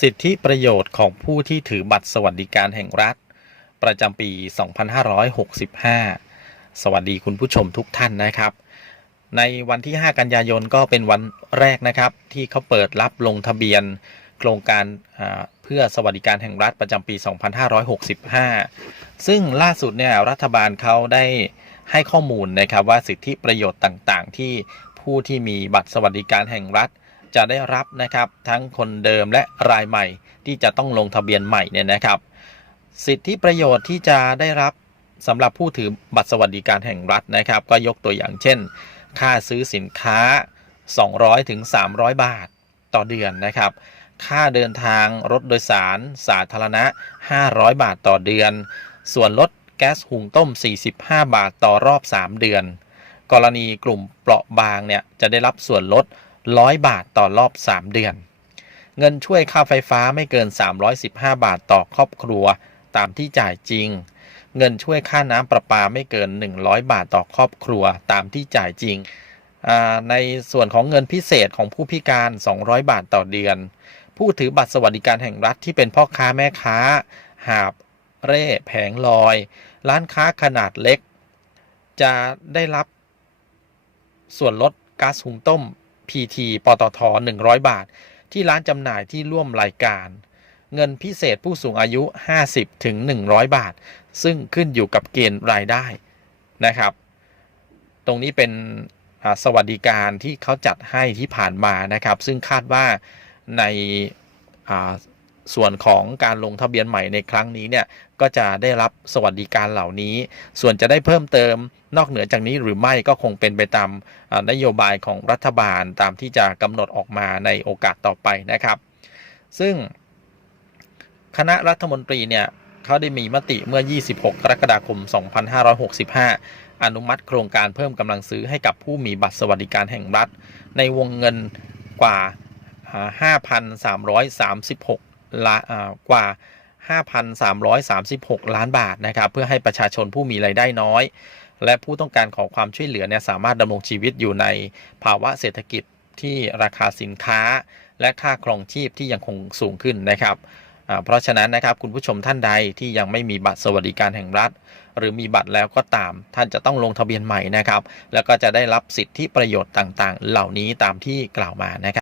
สิทธิประโยชน์ของผู้ที่ถือบัตรสวัสดิการแห่งรัฐ ประจำปี 2565 สวัสดีคุณผู้ชมทุกท่านนะครับ ในวันที่ 5 กันยายนก็เป็นวันแรกนะครับ ที่เขาเปิดรับลงทะเบียน โครงการเพื่อสวัสดิการแห่งรัฐประจำปี 2565 ซึ่งล่าสุดเนี่ยรัฐบาลเขาได้ให้ข้อมูลนะครับว่าสิทธิประโยชน์ต่างๆ ที่ผู้ที่มีบัตรสวัสดิการแห่งรัฐ จะได้รับนะครับทั้งคนเดิมและรายใหม่ ที่จะต้องลงทะเบียนใหม่เนี่ยนะครับ สิทธิประโยชน์ที่จะได้รับสำหรับผู้ถือบัตรสวัสดิการแห่งรัฐนะครับ ก็ยกตัวอย่างเช่น ค่าซื้อสินค้า 200ถึง300 บาทต่อเดือนนะครับ ค่าเดินทางรถโดยสาร สาธารณะ 500 บาทต่อเดือน ส่วนลดแก๊สหุงต้ม 45 บาทต่อรอบ 3 เดือน กรณีกลุ่มเปราะบางเนี่ยจะได้รับส่วนลด 100 บาทต่อรอบ 3 เดือน เงินช่วยค่าไฟฟ้าไม่เกิน 315 บาทต่อครอบครัวตามที่จ่ายจริง เงินช่วยค่าน้ำประปาไม่เกิน 100 บาทต่อครอบครัวตามที่จ่ายจริง ในส่วนของเงินพิเศษของผู้พิการ 200 บาทต่อเดือน ผู้ถือบัตรสวัสดิการแห่งรัฐที่เป็นพ่อค้าแม่ค้า หาบเร่แผงลอย ร้านค้าขนาดเล็ก จะได้รับส่วนลดก๊าซหุงต้ม PT ปตท 100 บาท ที่ร้านจำหน่ายที่ร่วมรายการ เงินพิเศษผู้สูงอายุ 50 ถึง 100 บาท ซึ่งขึ้นอยู่กับเกณฑ์รายได้นะครับ ตรงนี้เป็นสวัสดิการที่เขาจัดให้ที่ผ่านมานะครับ ซึ่งคาดว่าในา ส่วนของการลงทะเบียนใหม่ในครั้งนี้เนี่ยก็จะได้รับสวัสดิการเหล่านี้ ส่วนจะได้เพิ่มเติมนอกเหนือจากนี้หรือไม่ก็คงเป็นไปตามนโยบายของรัฐบาลตามที่จะกำหนดออกมาในโอกาสต่อไปนะครับ ซึ่งคณะรัฐมนตรีเนี่ยเขาได้มีมติเมื่อ 26 กรกฎาคม 2565 อนุมัติโครงการเพิ่มกำลังซื้อให้กับผู้มีบัตรสวัสดิการแห่งรัฐ ในวงเงินกว่าอ่า5,336ล้านอ่า กว่า 5,336 ล้านบาทนะครับเพื่อให้ประชาชนผู้มีรายได้น้อย และผู้ต้องการขอความช่วยเหลือเนี่ยสามารถดำรงชีวิตอยู่ในภาวะเศรษฐกิจที่ราคาสินค้า และค่าครองชีพที่ยังคงสูงขึ้นนะครับเพราะฉะนั้นนะครับคุณผู้ชมท่านใดที่ยังไม่มีบัตรสวัสดิการแห่งรัฐ หรือมีบัตรแล้วก็ตาม ท่านจะต้องลงทะเบียนใหม่นะครับ แล้วก็จะได้รับสิทธิประโยชน์ต่างๆ เหล่านี้ตามที่กล่าวมานะครับ